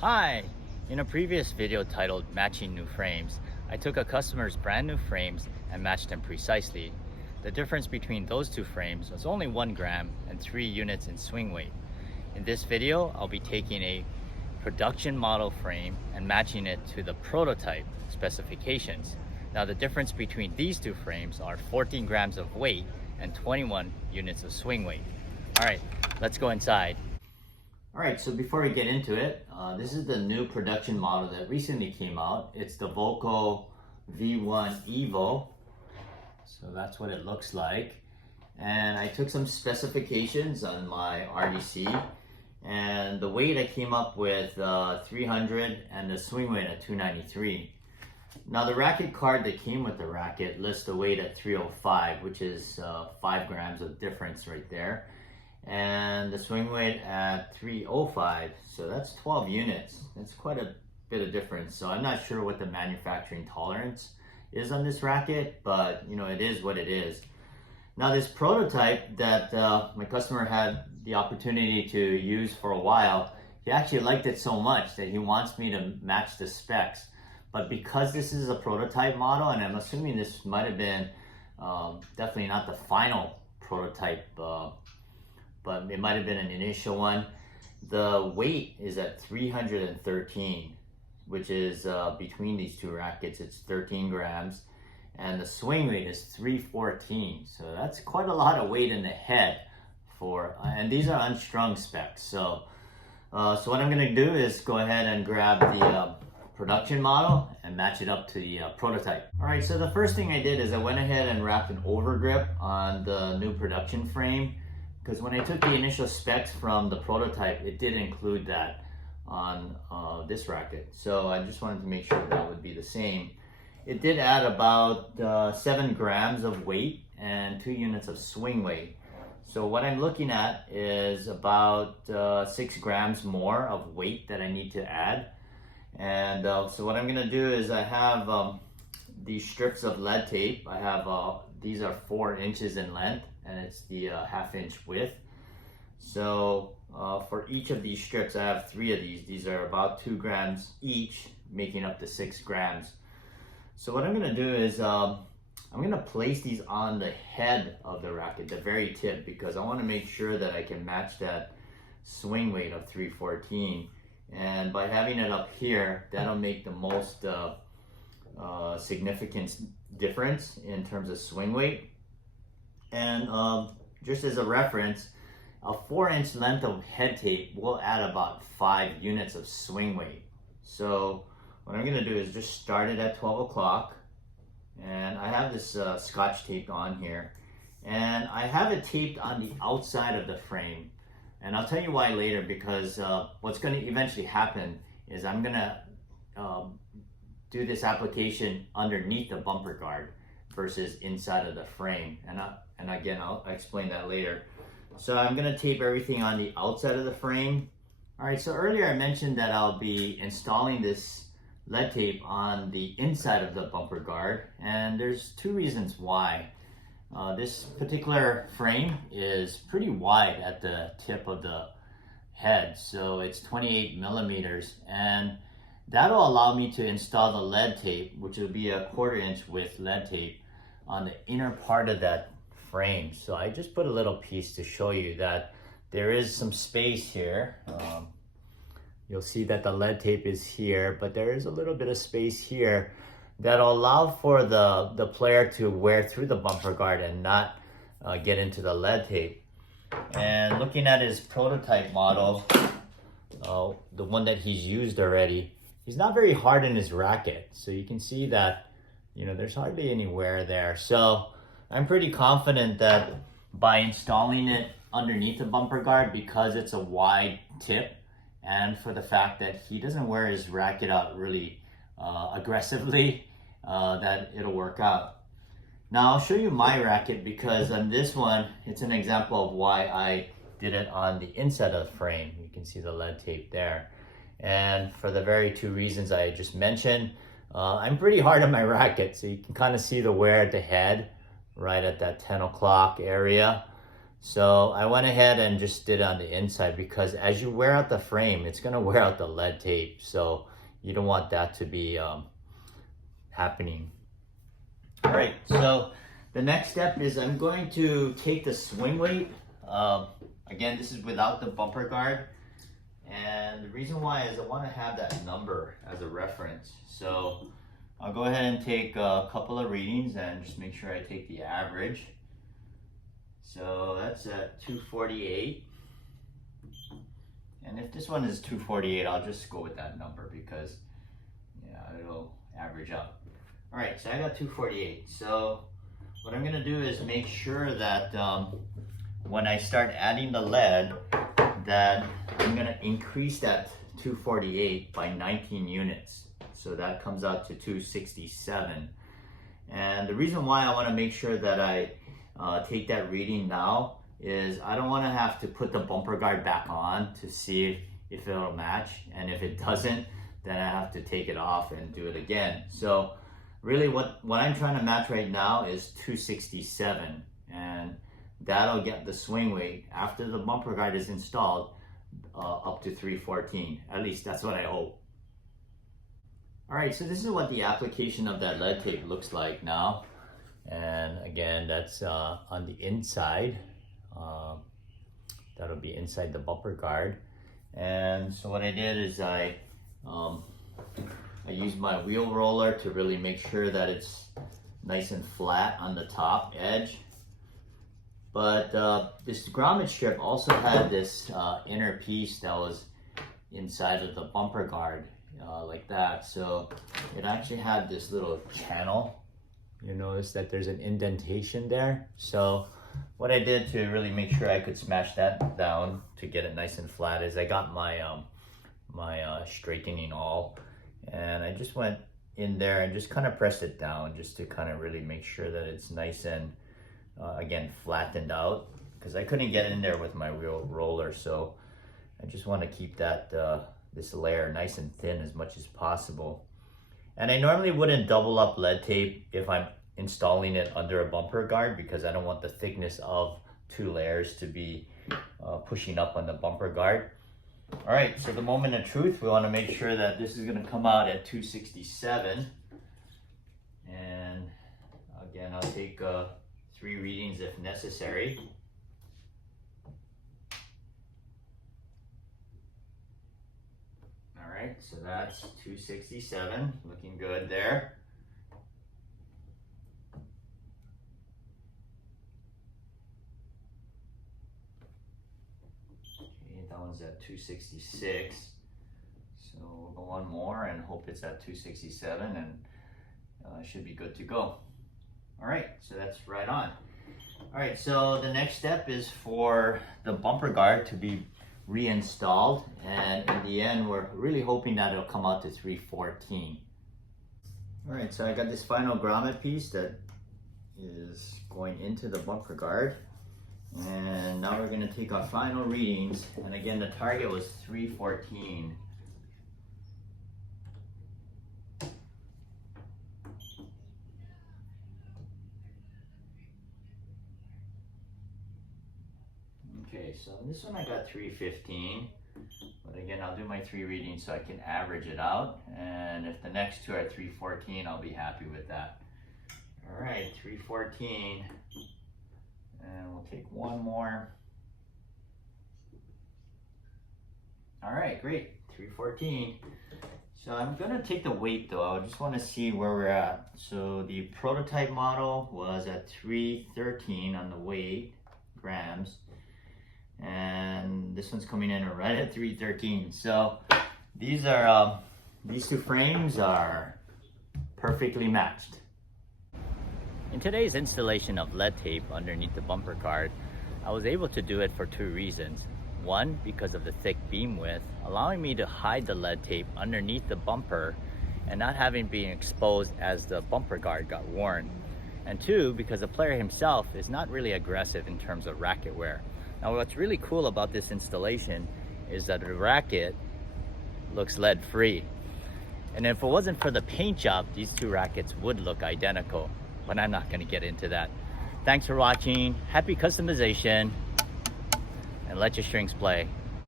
Hi! In a previous video titled Matching New Frames, I took a customer's brand new frames and matched them precisely. The difference between those two frames was only 1 gram and 3 units in swing weight. In this video, I'll be taking a production model frame and matching it to the prototype specifications. Now the difference between these two frames are 14 grams of weight and 21 units of swing weight. All right, let's go inside. All right, so before we get into it, this is the new production model that recently came out. It's the Volkl V1 EVO. So that's what it looks like. And I took some specifications on my RDC, and the weight I came up with 300 and the swing weight at 293. Now the Racket card that came with the Racket lists the weight at 305, which is 5 grams of difference right there. And the swing weight at 305, so that's 12 units. That's quite a bit of difference. So I'm not sure what the manufacturing tolerance is on this racket, but you know, it is what it is. Now this prototype that my customer had the opportunity to use for a while, he actually liked it so much that he wants me to match the specs. But because this is a prototype model, and I'm assuming this might have been definitely not the final prototype, but it might have been an initial one. The weight is at 313, which is between these two rackets, it's 13 grams. And the swing weight is 314. So that's quite a lot of weight in the head for, and these are unstrung specs. So what I'm gonna do is go ahead and grab the production model and match it up to the prototype. All right, so the first thing I did is I went ahead and wrapped an overgrip on the new production frame, because when I took the initial specs from the prototype, it did include that on this racket. So I just wanted to make sure that would be the same. It did add about 7 grams of weight and 2 units of swing weight. So what I'm looking at is about 6 grams more of weight that I need to add. And so what I'm gonna do is I have these strips of lead tape. I have, these are 4 inches in length, and it's the half-inch width. So for each of these strips, I have 3 of these. These are about 2 grams each, making up to 6 grams. So what I'm gonna do is I'm gonna place these on the head of the racket, the very tip, because I wanna make sure that I can match that swing weight of 314. And by having it up here, that'll make the most significant difference in terms of swing weight. And just as a reference, a 4-inch length of head tape will add about 5 units of swing weight. So what I'm gonna do is just start it at 12 o'clock. And I have this Scotch tape on here. And I have it taped on the outside of the frame. And I'll tell you why later, because what's gonna eventually happen is I'm gonna do this application underneath the bumper guard versus inside of the frame. And again, I'll explain that later. So I'm gonna tape everything on the outside of the frame. All right, so earlier I mentioned that I'll be installing this lead tape on the inside of the bumper guard, and there's 2 reasons why. This particular frame is pretty wide at the tip of the head, so it's 28 millimeters, and that'll allow me to install the lead tape, which will be a 1/4 inch width lead tape, on the inner part of that frame. So I just put a little piece to show you that there is some space here. You'll see that the lead tape is here, but there is a little bit of space here that'll allow for the player to wear through the bumper guard and not get into the lead tape. And looking at his prototype model, the one that he's used already, he's not very hard in his racket. So you can see that, you know, there's hardly any wear there. So I'm pretty confident that by installing it underneath the bumper guard, because it's a wide tip, and for the fact that he doesn't wear his racket out really aggressively, that it'll work out. Now I'll show you my racket, because on this one, it's an example of why I did it on the inside of the frame. You can see the lead tape there. And for the very 2 reasons I just mentioned, I'm pretty hard on my racket, so you can kind of see the wear at the head, right at that 10 o'clock area. So I went ahead and just did it on the inside, because as you wear out the frame, it's gonna wear out the lead tape. So you don't want that to be happening. All right, so the next step is I'm going to take the swing weight. Again, this is without the bumper guard. And the reason why is I want to have that number as a reference. So I'll go ahead and take a couple of readings and just make sure I take the average. So that's at 248. And if this one is 248, I'll just go with that number because it'll average out. All right, so I got 248. So what I'm gonna do is make sure that when I start adding the lead, that I'm gonna increase that 248 by 19 units. So that comes out to 267. And the reason why I wanna make sure that I take that reading now is I don't wanna have to put the bumper guard back on to see if it'll match. And if it doesn't, then I have to take it off and do it again. So really what I'm trying to match right now is 267. And that'll get the swing weight after the bumper guard is installed up to 314. At least that's what I hope. All right, so this is what the application of that lead tape looks like now. And again, that's on the inside. That'll be inside the bumper guard. And so what I did is I used my wheel roller to really make sure that it's nice and flat on the top edge. But this grommet strip also had this inner piece that was inside of the bumper guard like that. So it actually had this little channel. You notice that there's an indentation there. So what I did to really make sure I could smash that down to get it nice and flat is I got my my straightening awl, and I just went in there and just kind of pressed it down just to kind of really make sure that it's nice and again flattened out, because I couldn't get in there with my wheel roller. So I just want to keep that this layer nice and thin as much as possible. And I normally wouldn't double up lead tape if I'm installing it under a bumper guard, because I don't want the thickness of two layers to be pushing up on the bumper guard. All right, so the moment of truth, we want to make sure that this is going to come out at 267. And again, I'll take 3 readings if necessary. All right, so that's 267, looking good there. Okay, that one's at 266. So we'll go one more and hope it's at 267, and should be good to go. All right, so that's right on. All right, so the next step is for the bumper guard to be reinstalled, and in the end, we're really hoping that it'll come out to 314. All right, so I got this final grommet piece that is going into the bumper guard, and now we're going to take our final readings, and again, the target was 314. Okay, so this one I got 315, but again, I'll do my 3 readings so I can average it out, and if the next 2 are 314, I'll be happy with that. All right, 314, and we'll take one more. All right, great, 314. So I'm gonna take the weight though. I just wanna see where we're at. So the prototype model was at 313 on the weight, grams. And this one's coming in right at 313. So these are these 2 frames are perfectly matched. In today's installation of lead tape underneath the bumper guard, I was able to do it for 2 reasons. One, because of the thick beam width, allowing me to hide the lead tape underneath the bumper and not having been exposed as the bumper guard got worn. And 2, because the player himself is not really aggressive in terms of racket wear. Now what's really cool about this installation is that the racket looks lead free. And if it wasn't for the paint job, these 2 rackets would look identical, but I'm not gonna get into that. Thanks for watching, happy customization. and let your strings play.